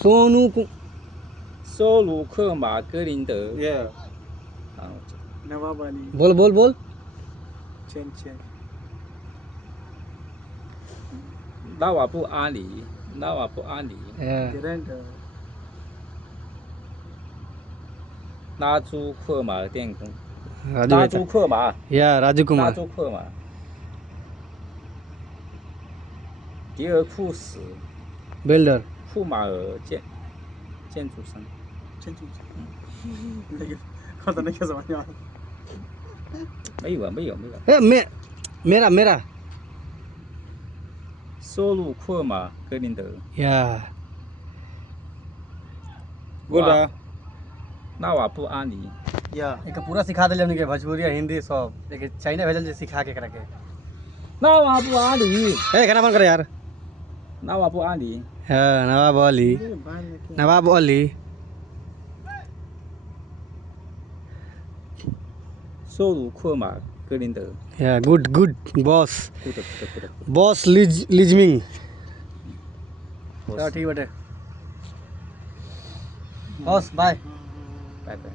收鲁克马格林德。Yeah. 啊， Nawab Ali. बोल Chen Chen. 拉瓦布阿里，拉瓦布阿里， Grand. 拉朱克马电工， Raju 拉 भाई 朱克马， या Raju 拉 Kumar 朱克马，迪尔库什， builder 库马尔建筑商， Chen Chen. लेकिन पता नहीं क्या समझ में आ रहा. 没有啊，没有。 ए मेरा 收鲁克马格林德， या बोल रहा. 拉瓦布阿里， Yeah. एक पूरा सिखा दिले हमनी के भोजपुरी हिंदी सब एक चाइना भेजल जे सिखा के करा के 拉瓦布阿里， ए खाना बंद कर यार 拉瓦布阿里， हाँ नवाब अली 收鲁克马格林德， या गुड बॉस 不得。 बॉस लिजमिंग बॉस। ठीक बेटे बॉस बाय 拜拜。